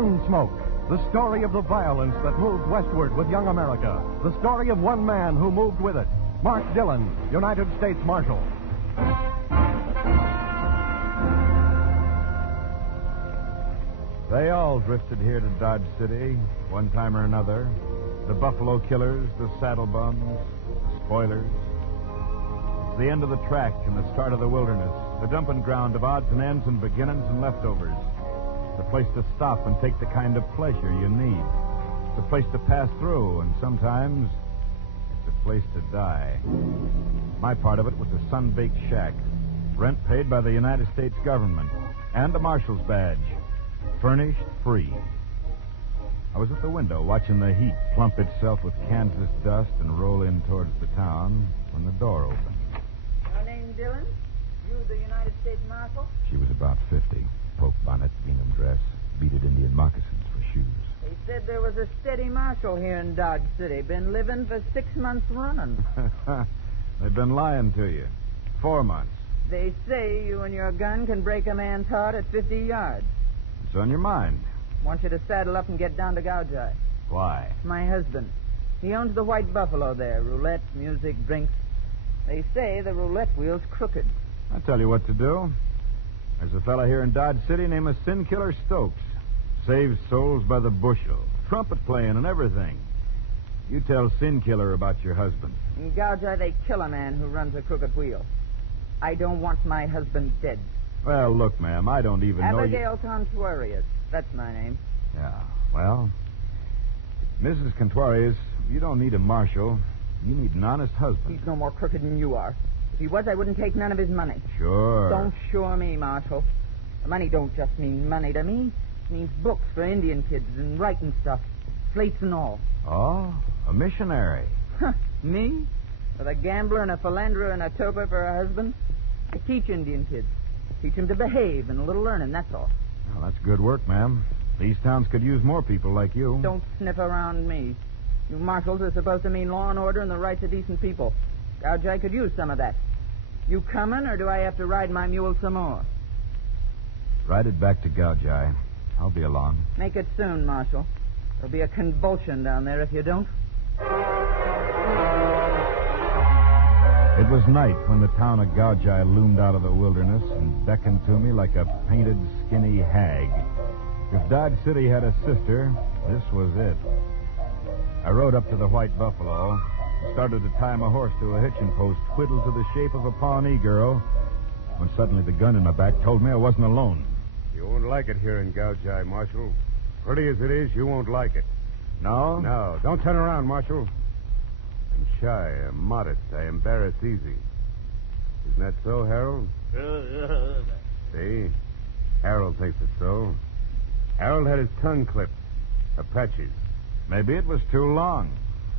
Gunsmoke, the story of the violence that moved westward with young America. The story of one man who moved with it. Mark Dillon, United States Marshal. They all drifted here to Dodge City, one time or another. The Buffalo Killers, the Saddle Bums, the Spoilers. It's the end of the track and the start of the wilderness, the dumping ground of odds and ends and beginnings and leftovers. The place to stop and take the kind of pleasure you need. The place to pass through, and sometimes it's a place to die. My part of it was a sun-baked shack, rent paid by the United States government, and a marshal's badge. Furnished free. I was at the window watching the heat plump itself with Kansas dust and roll in towards the town when the door opened. Your name Dillon? You the United States Marshal? She was about 50. Poke bonnet, gingham dress, beaded Indian moccasins for shoes. They said there was a steady marshal here in Dodge City. Been living for 6 months running. They've been lying to you. 4 months. They say you and your gun can break a man's heart at 50 yards. It's on your mind. Want you to saddle up and get down to Gaujai. Why? My husband. He owns the White Buffalo there. Roulette, music, drinks. They say the roulette wheel's crooked. I'll tell you what to do. There's a fella here in Dodge City named Sin Killer Stokes. Saves souls by the bushel. Trumpet playing and everything. You tell Sin Killer about your husband. In Gaujai, they kill a man who runs a crooked wheel. I don't want my husband dead. Well, look, ma'am, I don't even know you... Abigail Contuarius. That's my name. Yeah, well, Mrs. Contuarius, you don't need a marshal. You need an honest husband. He's no more crooked than you are. If he was, I wouldn't take none of his money. Sure. Don't sure me, Marshal. The money don't just mean money to me. It means books for Indian kids and writing stuff. Slates and all. Oh, a missionary. Huh, me? With a gambler and a philanderer and a toper for a husband? I teach Indian kids. Teach them to behave and a little learning, that's all. Well, that's good work, ma'am. These towns could use more people like you. Don't sniff around me. You marshals are supposed to mean law and order and the rights of decent people. Gaujai could use some of that. You coming, or do I have to ride my mule some more? Ride it back to Gaujai. I'll be along. Make it soon, Marshal. There'll be a convulsion down there if you don't. It was night when the town of Gaujai loomed out of the wilderness and beckoned to me like a painted, skinny hag. If Dodge City had a sister, this was it. I rode up to the White Buffalo and started to tie my horse to a hitching post twiddled to the shape of a Pawnee girl when suddenly the gun in my back told me I wasn't alone. You won't like it here in Gaujai, Marshal. Pretty as it is, you won't like it. No? No, don't turn around, Marshal. I'm shy, I'm modest, I embarrass easy. Isn't that so, Harold? See? Harold thinks it's so. Harold had his tongue clipped. Apaches. Maybe it was too long.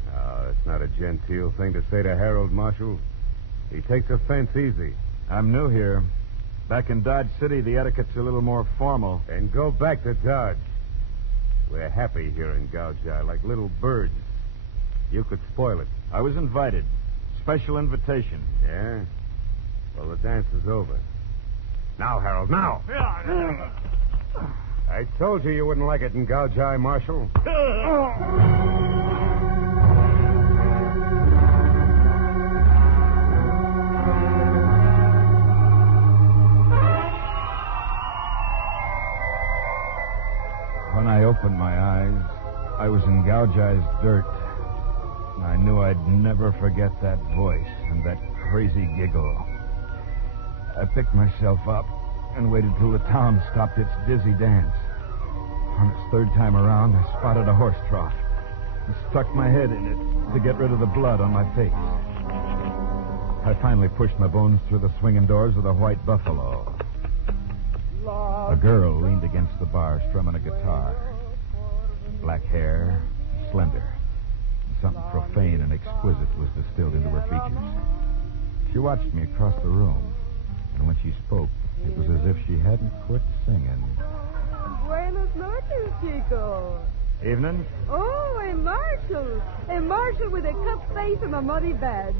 No, that's not a genteel thing to say to Harold, Marshal. He takes offense easy. I'm new here. Back in Dodge City, the etiquette's a little more formal. Then go back to Dodge. We're happy here in Gaujai, like little birds. You could spoil it. I was invited. Special invitation. Yeah? Well, the dance is over. Now, Harold, now! I told you wouldn't like it in Gaujai, Marshal. When I opened my eyes, I was in Gaujai's dirt. And I knew I'd never forget that voice and that crazy giggle. I picked myself up and waited till the town stopped its dizzy dance. On its third time around, I spotted a horse trough and stuck my head in it to get rid of the blood on my face. I finally pushed my bones through the swinging doors of the White Buffalo. A girl leaned against the bar, strumming a guitar. Black hair, slender. Something profane and exquisite was distilled into her features. She watched me across the room, and when she spoke, it was as if she hadn't quit singing. Buenas noches, Chico. Evening. Oh, a marshal. A marshal with a cut face and a muddy badge.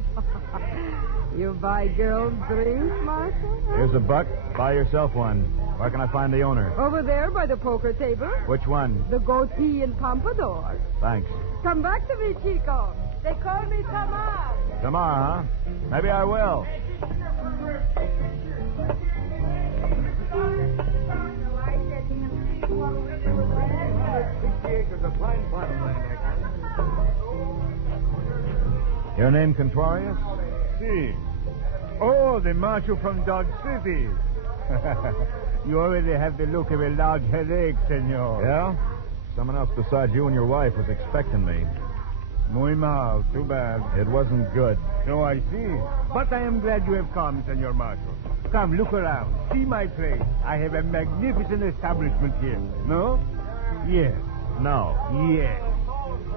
You buy girls drinks, Marshal? Here's a buck. Buy yourself one. Where can I find the owner? Over there by the poker table. Which one? The goatee and pompadour. Thanks. Come back to me, Chico. They call me Tamar. Tomorrow, huh? Maybe I will. Your name, Contrarius? Si. Oh, the marshal from Dodge City. You already have the look of a large headache, senor. Yeah? Someone else besides you and your wife was expecting me. Muy mal. Too bad. It wasn't good. So I see. But I am glad you have come, Senor Marshal. Come, look around. See my place. I have a magnificent establishment here. No? Yes. No. Yes.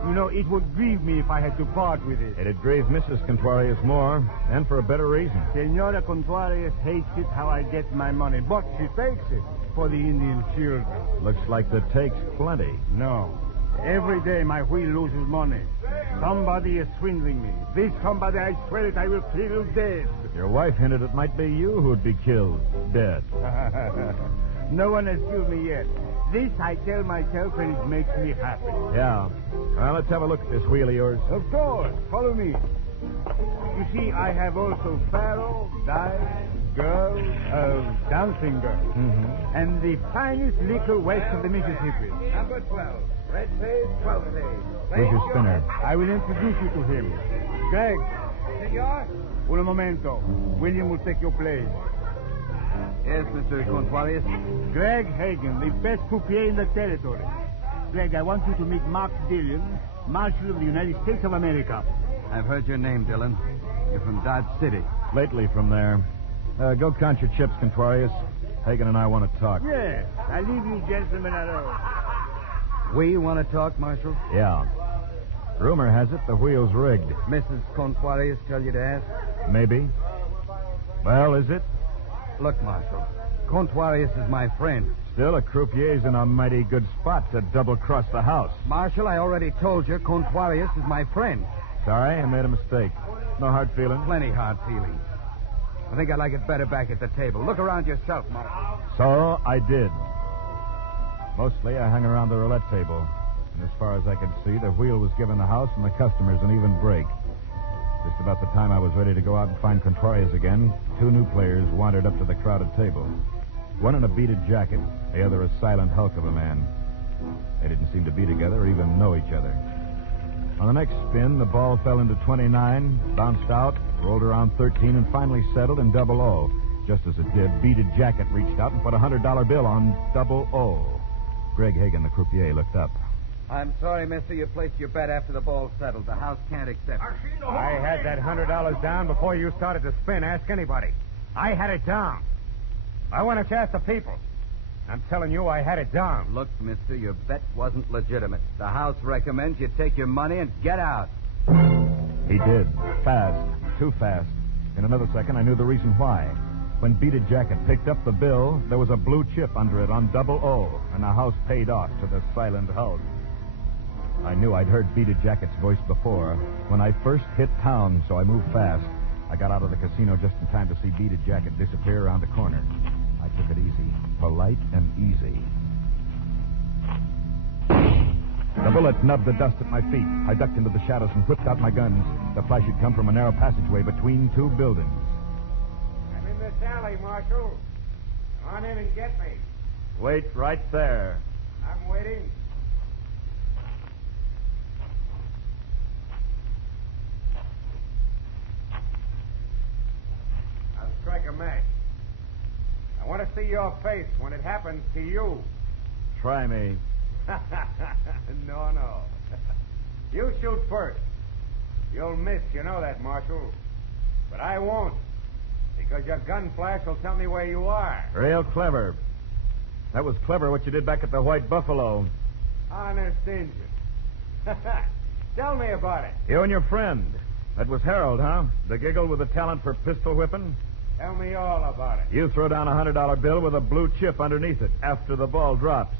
You know, it would grieve me if I had to part with it. It'd grieve Mrs. Contrarius more, and for a better reason. Senora Contrarius hates it how I get my money, but she takes it for the Indian children. Looks like the take's plenty. No. Every day my wheel loses money. Somebody is swindling me. This somebody, I swear it, I will kill dead. Your wife hinted it might be you who'd be killed, dead. No one has killed me yet. This I tell myself, and it makes me happy. Yeah. Well, let's have a look at this wheel of yours. Of course. Follow me. You see, I have also faro, dice, girls, dancing girls. Mm-hmm. And the finest liquor west of the Mississippi. Number 12. Red face, 12 face. Where's your spinner? I will introduce you to him. Greg. Senor? Un momento. William will take your place. Yes, Mr. Contrarius. Greg Hagen, the best croupier in the territory. Greg, I want you to meet Mark Dillon, Marshal of the United States of America. I've heard your name, Dillon. You're from Dodge City. Lately from there. Go count your chips, Contrarius. Hagen and I want to talk. Yes, I leave you gentlemen alone. We want to talk, Marshal? Yeah. Rumor has it the wheel's rigged. Mrs. Contrarius tell you to ask? Maybe. Well, is it? Look, Marshal, Contrarius is my friend. Still, a croupier's in a mighty good spot to double-cross the house. Marshal, I already told you Contrarius is my friend. Sorry, I made a mistake. No hard feelings? Plenty hard feelings. I think I like it better back at the table. Look around yourself, Marshal. So, I did. Mostly, I hung around the roulette table. And as far as I could see, the wheel was giving the house and the customers an even break. Just about the time I was ready to go out and find Contrarius again, two new players wandered up to the crowded table. One in a beaded jacket, the other a silent hulk of a man. They didn't seem to be together or even know each other. On the next spin, the ball fell into 29, bounced out, rolled around 13, and finally settled in double O. Just as it did, Beaded Jacket reached out and put a $100 bill on double O. Greg Hagen, the croupier, looked up. I'm sorry, mister, you placed your bet after the ball settled. The house can't accept it. I had that $100 down before you started to spin. Ask anybody. I had it down. I want to ask the people. I'm telling you, I had it down. Look, mister, your bet wasn't legitimate. The house recommends you take your money and get out. He did. Fast. Too fast. In another second, I knew the reason why. When Beaded Jacket picked up the bill, there was a blue chip under it on double O, and the house paid off to the silent hulk. I knew I'd heard Beaded Jacket's voice before. When I first hit town, so I moved fast. I got out of the casino just in time to see Beaded Jacket disappear around the corner. I took it easy. Polite and easy. The bullet nubbed the dust at my feet. I ducked into the shadows and whipped out my guns. The flash had come from a narrow passageway between two buildings. I'm in this alley, Marshal. Come on in and get me. Wait right there. I'm waiting. I'll strike a match. I want to see your face when it happens to you. Try me. No. You shoot first. You'll miss, you know that, Marshal. But I won't, because your gun flash will tell me where you are. Real clever. That was clever what you did back at the White Buffalo. Honest Injun. Tell me about it. You and your friend. That was Harold, huh? The giggle with the talent for pistol whipping? Tell me all about it. You throw down a $100 bill with a blue chip underneath it after the ball drops.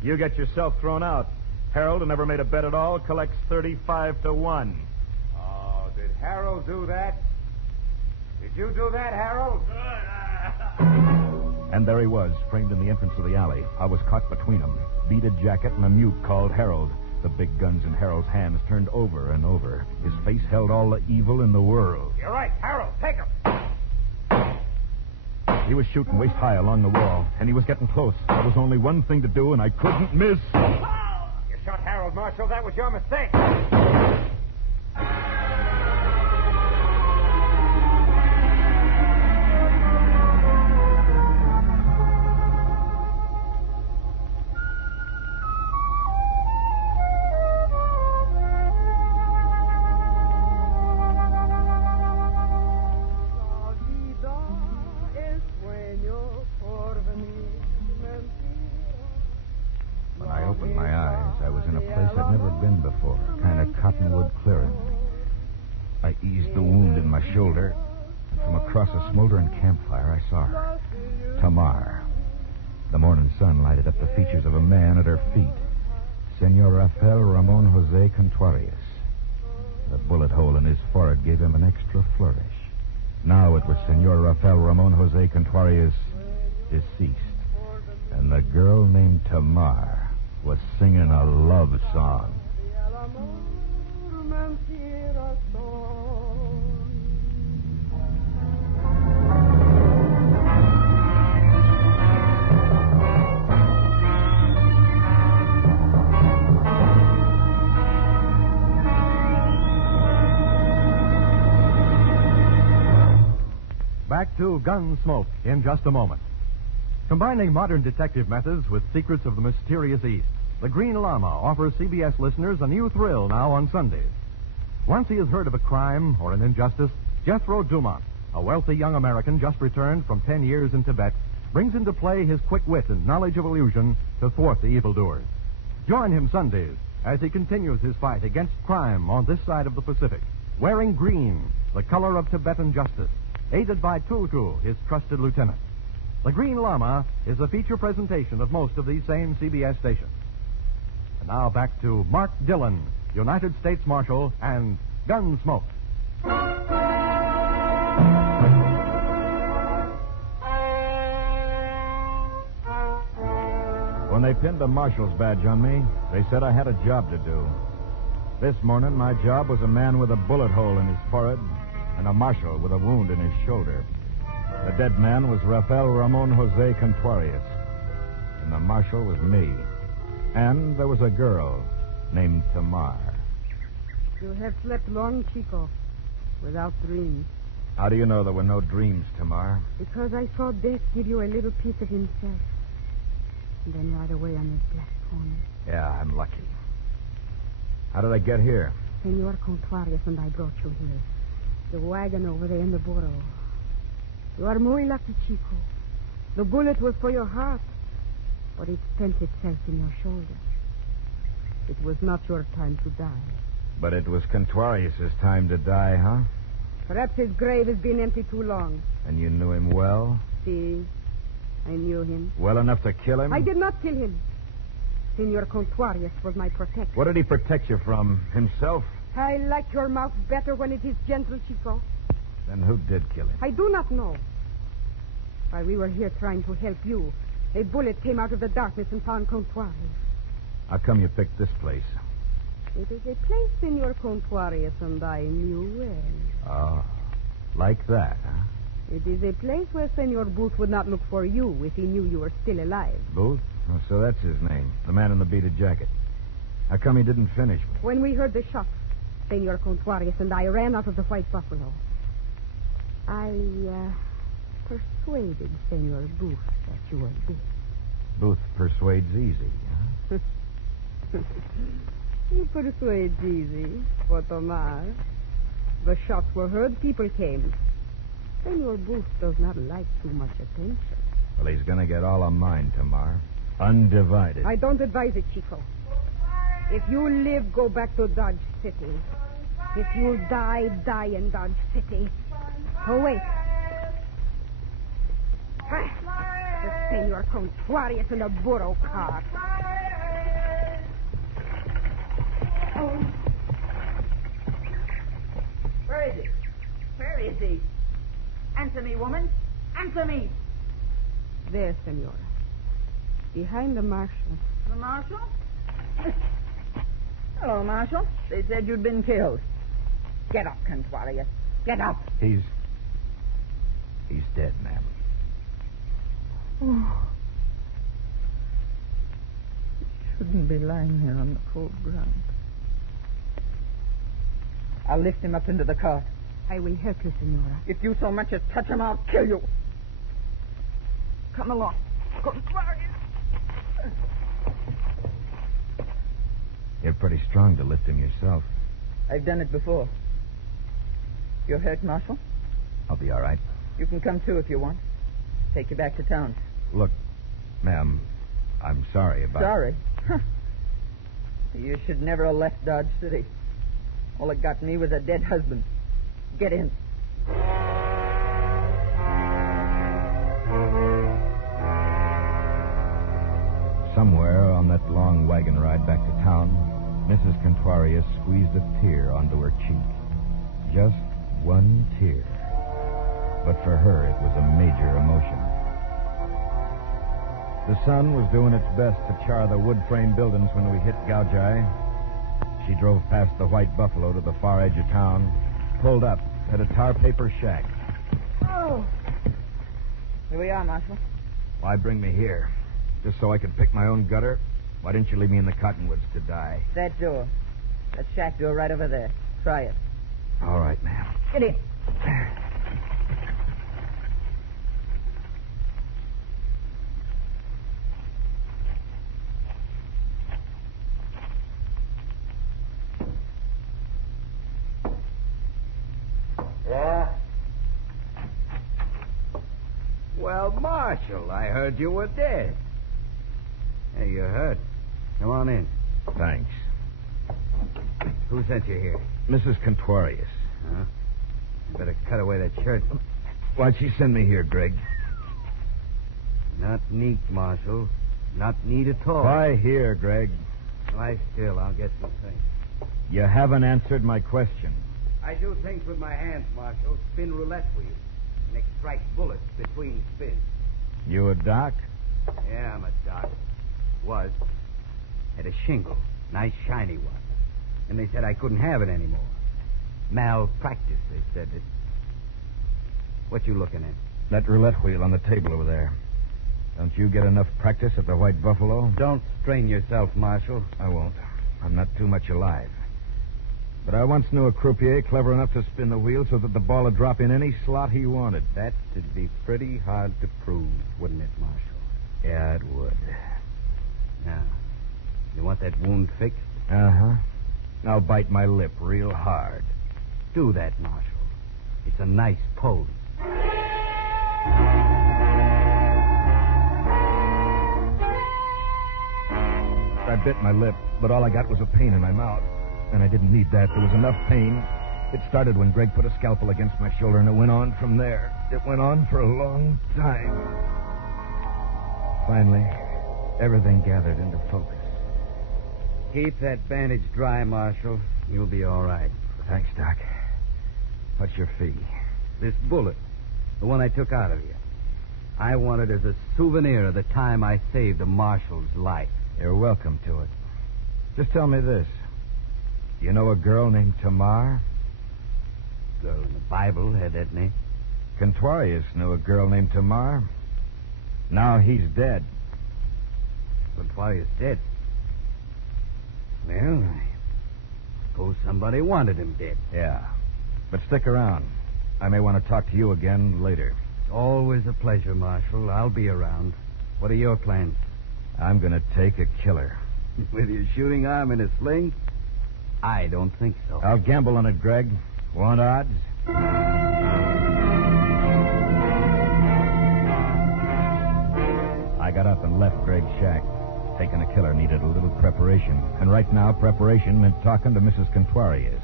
You get yourself thrown out. Harold, who never made a bet at all, collects 35 to 1. Oh, did Harold do that? Did you do that, Harold? And there he was, framed in the entrance of the alley. I was caught between them. Beaded jacket and a mute called Harold. The big guns in Harold's hands turned over and over. His face held all the evil in the world. You're right, Harold. Take him. He was shooting waist high along the wall, and he was getting close. There was only one thing to do, and I couldn't miss. You shot Harold, Marshal. That was your mistake. When I opened my eyes, I was in a place I'd never been before, a kind of cottonwood clearing. I eased the wound in my shoulder, and from across a smoldering campfire, I saw her. Tamar. The morning sun lighted up the features of a man at her feet. Senor Rafael Ramon Jose Contuarius. The bullet hole in his forehead gave him an extra flourish. Now it was Senor Rafael Ramon Jose Contuarius, deceased. And the girl named Tamar was singing a love song. Back to Gunsmoke in just a moment. Combining modern detective methods with secrets of the mysterious East, the Green Llama offers CBS listeners a new thrill now on Sundays. Once he has heard of a crime or an injustice, Jethro Dumont, a wealthy young American just returned from 10 years in Tibet, brings into play his quick wit and knowledge of illusion to thwart the evildoers. Join him Sundays as he continues his fight against crime on this side of the Pacific, wearing green, the color of Tibetan justice, aided by Tulku, his trusted lieutenant. The Green Llama is a feature presentation of most of these same CBS stations. And now back to Mark Dillon, United States Marshal, and Gunsmoke. When they pinned a marshal's badge on me, they said I had a job to do. This morning, my job was a man with a bullet hole in his forehead and a marshal with a wound in his shoulder. The dead man was Rafael Ramon Jose Contuarius, and the marshal was me. And there was a girl named Tamar. You have slept long, Chico, without dreams. How do you know there were no dreams, Tamar? Because I saw Death give you a little piece of himself. And then ride away on his black pony. Yeah, I'm lucky. How did I get here? Senor Contuarius and I brought you here. The wagon over there in the burro. You are muy lucky, Chico. The bullet was for your heart, but it spent itself in your shoulder. It was not your time to die. But it was Contuarius' time to die, huh? Perhaps his grave has been empty too long. And you knew him well? See, I knew him. Well enough to kill him? I did not kill him. Senor Contuarius was my protector. What did he protect you from? Himself? I like your mouth better when it is gentle, Chico. Then who did kill him? I do not know. While we were here trying to help you, a bullet came out of the darkness and found Contuarius. How come you picked this place? It is a place Senor Contuarius and I knew well. Oh, like that, huh? It is a place where Senor Booth would not look for you if he knew you were still alive. Booth? Oh, so that's his name. The man in the beaded jacket. How come he didn't finish me? When we heard the shots, Senor Contuarius and I ran out of the White Buffalo. I persuaded Senor Booth that you were dead. Booth persuades easy, huh? He persuades easy, but Omar. The shots were heard, people came. Senor Booth does not like too much attention. Well, he's going to get all of mine, Tamar. Undivided. I don't advise it, Chico. If you live, go back to Dodge City. If you die, die in Dodge City. So wait. The Senor Contuarius in a burro cart. Where is he? Where is he? Answer me, woman. Answer me. There, senora. Behind the marshal. The marshal? Hello, Marshal. They said you'd been killed. Get up, Contuarius. Get up. He's dead, ma'am. Oh. He shouldn't be lying here on the cold ground. I'll lift him up into the cart. I will help you, senora. If you so much as touch him, I'll kill you. Come along. Contuarius. You're pretty strong to lift him yourself. I've done it before. You're hurt, Marshal? I'll be all right. You can come too if you want. Take you back to town. Look, ma'am, I'm sorry about... Sorry? Huh. You should never have left Dodge City. All it got me was a dead husband. Get in. Somewhere on that long wagon ride back to town, Mrs. Contuarius squeezed a tear onto her cheek. Just one tear. But for her, it was a major emotion. The sun was doing its best to char the wood frame buildings when we hit Gaujai. She drove past the White Buffalo to the far edge of town, pulled up at a tar paper shack. Oh. Here we are, Marshal. Why bring me here? Just so I could pick my own gutter? Why didn't you leave me in the cottonwoods to die? That door. That shack door right over there. Try it. All right, ma'am. Get in. Yeah? Well, Marshal, I heard you were dead. Hey, you're hurt. Come on in. Thanks. Who sent you here? Mrs. Contuarius. Huh? You better cut away that shirt. Why'd she send me here, Greg? Not neat, Marshal. Not neat at all. Why here, Greg? Lie still. I'll get some things. You haven't answered my question. I do things with my hands, Marshal. Spin roulette wheels. And extract bullets between spins. You a doc? Yeah, I'm a doc. Was. Had a shingle. Nice shiny one. And they said I couldn't have it anymore. Malpractice, they said it. What you looking at? That roulette wheel on the table over there. Don't you get enough practice at the White Buffalo? Don't strain yourself, Marshal. I won't. I'm not too much alive. But I once knew a croupier clever enough to spin the wheel so that the ball would drop in any slot he wanted. That'd be pretty hard to prove, wouldn't it, Marshal? Yeah, it would. Now, you want that wound fixed? Uh-huh. I'll bite my lip real hard. Do that, Marshal. It's a nice pose. I bit my lip, but all I got was a pain in my mouth. And I didn't need that. There was enough pain. It started when Greg put a scalpel against my shoulder, and it went on from there. It went on for a long time. Finally, everything gathered into focus. Keep that bandage dry, Marshal. You'll be all right. Thanks, Doc. What's your fee? This bullet, the one I took out of you, I want it as a souvenir of the time I saved a marshal's life. You're welcome to it. Just tell me this. You know a girl named Tamar? Girl in the Bible had that name. Contuarius knew a girl named Tamar. Now he's dead. Contuarius dead. Well, I suppose somebody wanted him dead. Yeah. But stick around. I may want to talk to you again later. It's always a pleasure, Marshal. I'll be around. What are your plans? I'm going to take a killer. With your shooting arm in a sling? I don't think so. I'll gamble on it, Greg. Want odds? I got up and left Greg's shack. Taking a killer needed a little preparation. And right now, preparation meant talking to Mrs. Contuarius.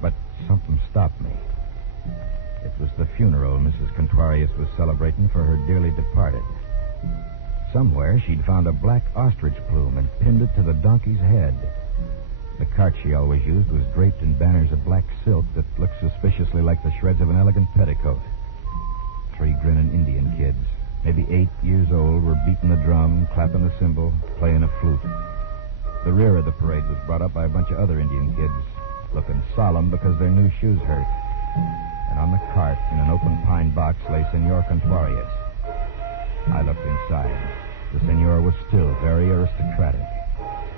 But something stopped me. It was the funeral Mrs. Contuarius was celebrating for her dearly departed. Somewhere she'd found a black ostrich plume and pinned it to the donkey's head. The cart she always used was draped in banners of black silk that looked suspiciously like the shreds of an elegant petticoat. 3 grinning Indian kids, maybe 8 years old, were beating the drum, clapping the cymbal, playing a flute. The rear of the parade was brought up by a bunch of other Indian kids, looking solemn because their new shoes hurt. And on the cart, in an open pine box, lay Senor Contuarius. I looked inside. The senor was still very aristocratic.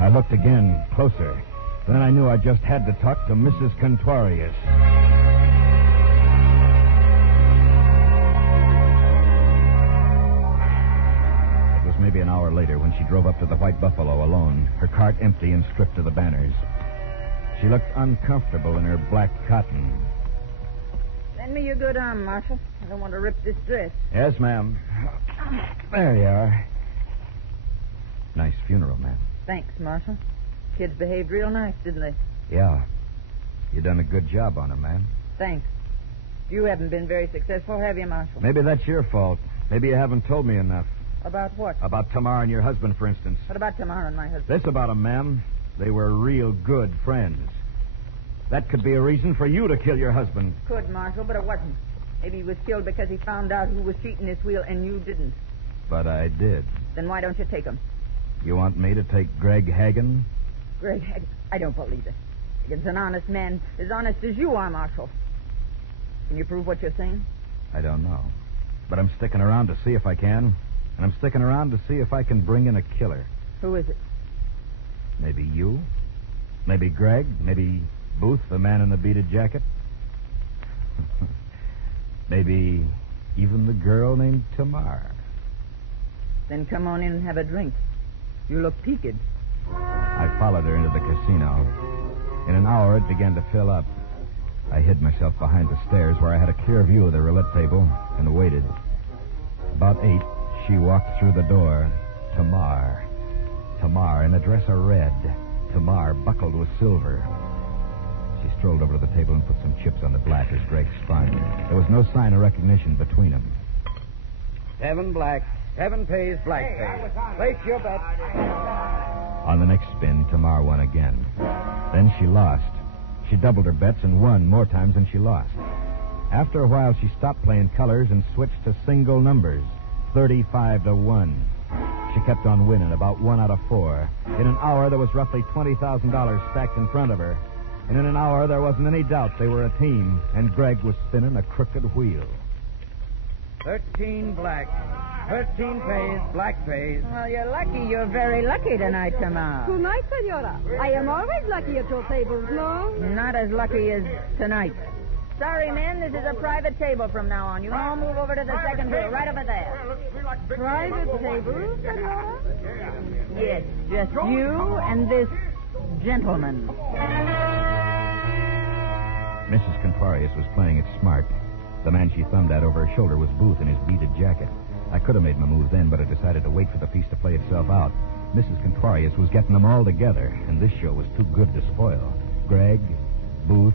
I looked again, closer. Then I knew I just had to talk to Mrs. Contuarius. It was maybe an hour later when she drove up to the White Buffalo alone, her cart empty and stripped of the banners. She looked uncomfortable in her black cotton. Lend me your good arm, Marshal. I don't want to rip this dress. Yes, ma'am. There you are. Nice funeral, ma'am. Thanks, Marshal. Kids behaved real nice, didn't they? Yeah. You done a good job on her, ma'am. Thanks. You haven't been very successful, have you, Marshal? Maybe that's your fault. Maybe you haven't told me enough. About what? About Tamar and your husband, for instance. What about Tamar and my husband? This about them, ma'am. They were real good friends. That could be a reason for you to kill your husband. Could, Marshal, but it wasn't. Maybe he was killed because he found out who was cheating his wheel and you didn't. But I did. Then why don't you take him? You want me to take Greg Hagen? Greg, I don't believe it. Hagen's an honest man, as honest as you are, Marshal. Can you prove what you're saying? I don't know. But I'm sticking around to see if I can. And I'm sticking around to see if I can bring in a killer. Who is it? Maybe you? Maybe Greg? Maybe Booth, the man in the beaded jacket? Maybe even the girl named Tamar. Then come on in and have a drink. You look peaked. I followed her into the casino. In an hour, it began to fill up. I hid myself behind the stairs where I had a clear view of the roulette table and waited. About 8, she walked through the door. Tamar. Tamar in a dress of red. Tamar buckled with silver. She strolled over to the table and put some chips on the black as Greg spun. There was no sign of recognition between them. 7 black. 7 pays, black pays. Place your bet. On the next spin, Tamar won again. Then she lost. She doubled her bets and won more times than she lost. After a while, she stopped playing colors and switched to single numbers, 35-1. She kept on winning, about 1 out of 4. In an hour, there was roughly $20,000 stacked in front of her. And in an hour, there wasn't any doubt they were a team, and Greg was spinning a crooked wheel. 13 black. 13 pays, black pays. Well, you're lucky. You're very lucky tonight, Tamar. Tonight, senora. I am always lucky at your tables, no? Not as lucky as tonight. Sorry, men, this is a private table from now on. You can all move over to the second row, right over there. Private table, senora? Yes, just you and this gentleman. Mrs. Contuarius was playing it smart. The man she thumbed at over her shoulder was Booth in his beaded jacket. I could have made my move then, but I decided to wait for the piece to play itself out. Mrs. Contuarius was getting them all together, and this show was too good to spoil. Greg, Booth,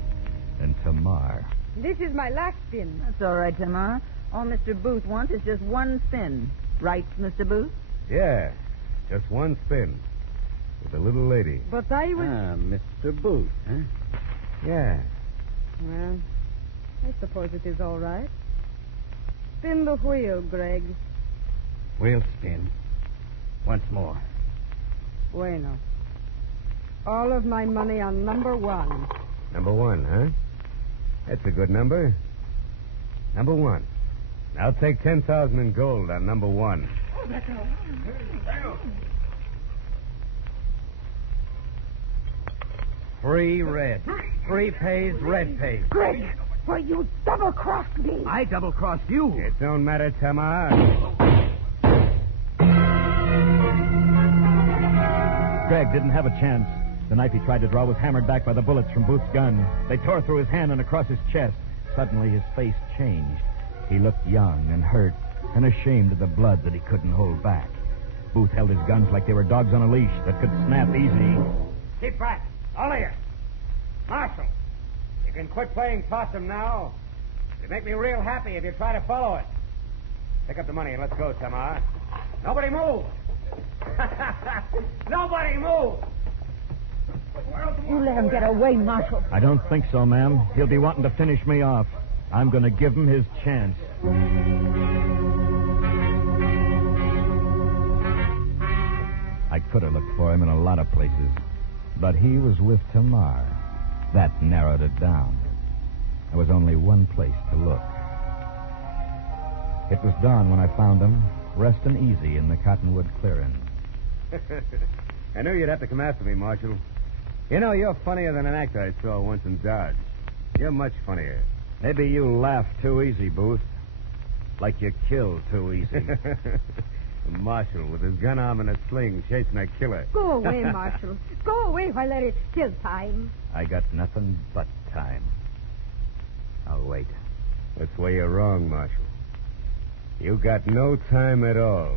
and Tamar. This is my last spin. That's all right, Tamar. All Mr. Booth wants is just one spin. Right, Mr. Booth? Yeah, just one spin. With a little lady. But I was... Mr. Booth, huh? Yeah. Well, I suppose it is all right. Spin the wheel, Greg. We'll spin. Once more. Bueno. All of my money on number 1. Number 1, huh? That's a good number. Number 1. I'll take 10,000 in gold on number 1. Three red. 3 pays, red pays. Greg, why you double-crossed me. I double-crossed you. It don't matter, Tamar. Greg didn't have a chance. The knife he tried to draw was hammered back by the bullets from Booth's gun. They tore through his hand and across his chest. Suddenly, his face changed. He looked young and hurt and ashamed of the blood that he couldn't hold back. Booth held his guns like they were dogs on a leash that could snap easy. Keep back. All of you. Marshal, you can quit playing possum now. It'd make me real happy if you try to follow it. Pick up the money and let's go, Tamar. Nobody move. Nobody move. You let him get away, Marshal. I don't think so, ma'am. He'll be wanting to finish me off. I'm going to give him his chance. I could have looked for him in a lot of places, but he was with Tamar. That narrowed it down. There was only one place to look. It was dawn when I found him, resting easy in the cottonwood clearing. I knew you'd have to come after me, Marshal. You know, you're funnier than an actor I saw once in Dodge. You're much funnier. Maybe you laugh too easy, Booth. Like you kill too easy. The Marshal with his gun arm and a sling chasing a killer. Go away, Marshal. Go away while there is still time. I got nothing but time. I'll wait. That's where you're wrong, Marshal. You got no time at all.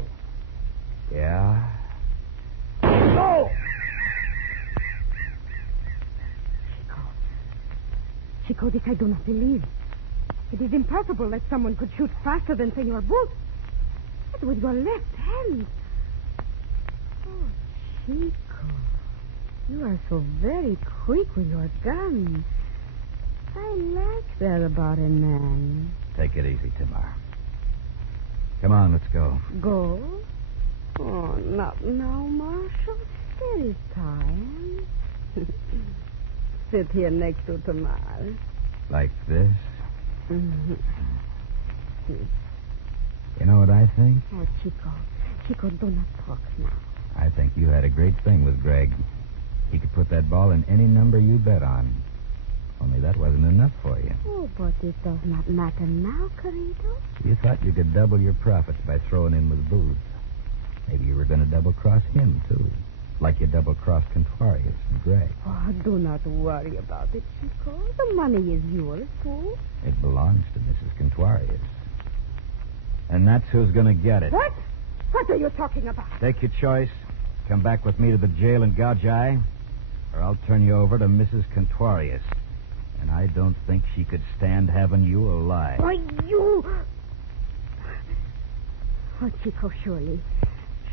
Yeah? Go! Chico, this I do not believe. It is impossible that someone could shoot faster than Senor Booth. But with your left hand. Oh, Chico. You are so very quick with your gun. I like that about a man. Take it easy, Tamar. Come on, let's go. Go? Oh, not now, Marshal. There is time. Sit here next to Tamar. Like this? Mm-hmm. You know what I think? Oh, Chico, do not talk now. I think you had a great thing with Greg. He could put that ball in any number you bet on. Only that wasn't enough for you. Oh, but it does not matter now, Carito. You thought you could double your profits by throwing in with Booth. Maybe you were going to double-cross him, too. Like you double-crossed Contorius and Greg. Oh, do not worry about it, Chico. The money is yours, too. It belongs to Mrs. Contorius. And that's who's going to get it. What? What are you talking about? Take your choice. Come back with me to the jail in Gaugai, or I'll turn you over to Mrs. Contorius. And I don't think she could stand having you alive. Why, you... Oh, Chico, surely.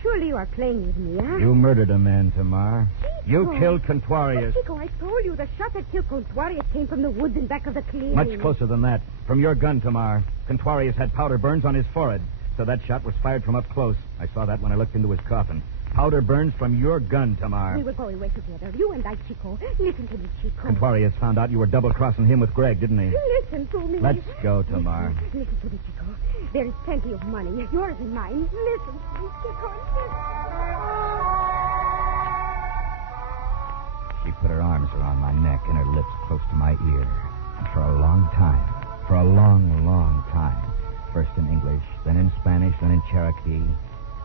Surely you are playing with me, huh? You murdered a man, Tamar. You killed Contorius. But, Chico, I told you the shot that killed Contorius came from the woods in back of the clearing. Much closer than that. From your gun, Tamar. Contorius had powder burns on his forehead, so that shot was fired from up close. I saw that when I looked into his coffin. Powder burns from your gun, Tamar. We will go away together. You and I, Chico. Listen to me, Chico. Contorius found out you were double-crossing him with Greg, didn't he? Listen to me. Let's go, Tamar. Listen to me, Chico. There is plenty of money, yours and mine. Listen to me, Chico. She put her arms around my neck and her lips close to my ear. And for a long time, first in English, then in Spanish, then in Cherokee,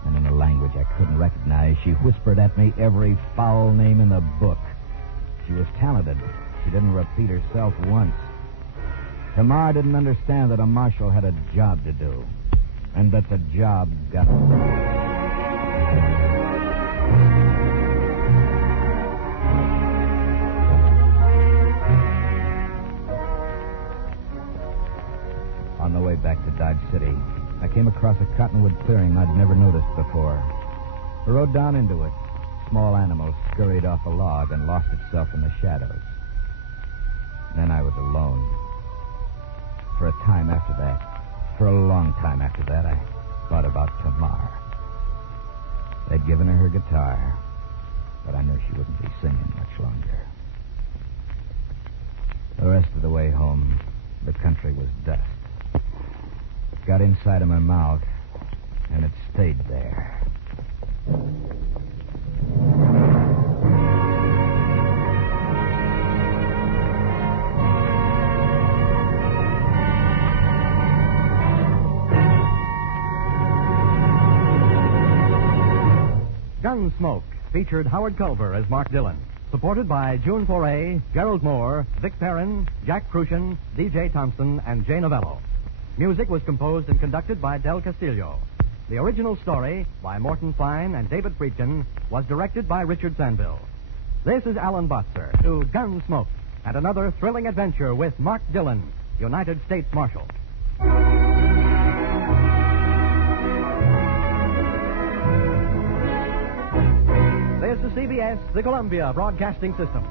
and in a language I couldn't recognize, she whispered at me every foul name in the book. She was talented. She didn't repeat herself once. Tamar didn't understand that a marshal had a job to do, and that the job got... On the way back to Dodge City, I came across a cottonwood clearing I'd never noticed before. I rode down into it. A small animal scurried off a log and lost itself in the shadows. Then I was alone. For a time after that, for a long time after that, I thought about Tamar. They'd given her guitar, but I knew she wouldn't be singing much longer. The rest of the way home, the country was dust. It got inside of my mouth, and it stayed there. Gunsmoke featured Howard Culver as Mark Dillon, supported by June Foray, Gerald Moore, Vic Perrin, Jack Crucian, D.J. Thompson, and Jay Novello. Music was composed and conducted by Del Castillo. The original story, by Morton Fine and David Friedkin, was directed by Richard Sanville. This is Alan Botzer to Gunsmoke, and another thrilling adventure with Mark Dillon, United States Marshal. This is CBS, the Columbia Broadcasting System.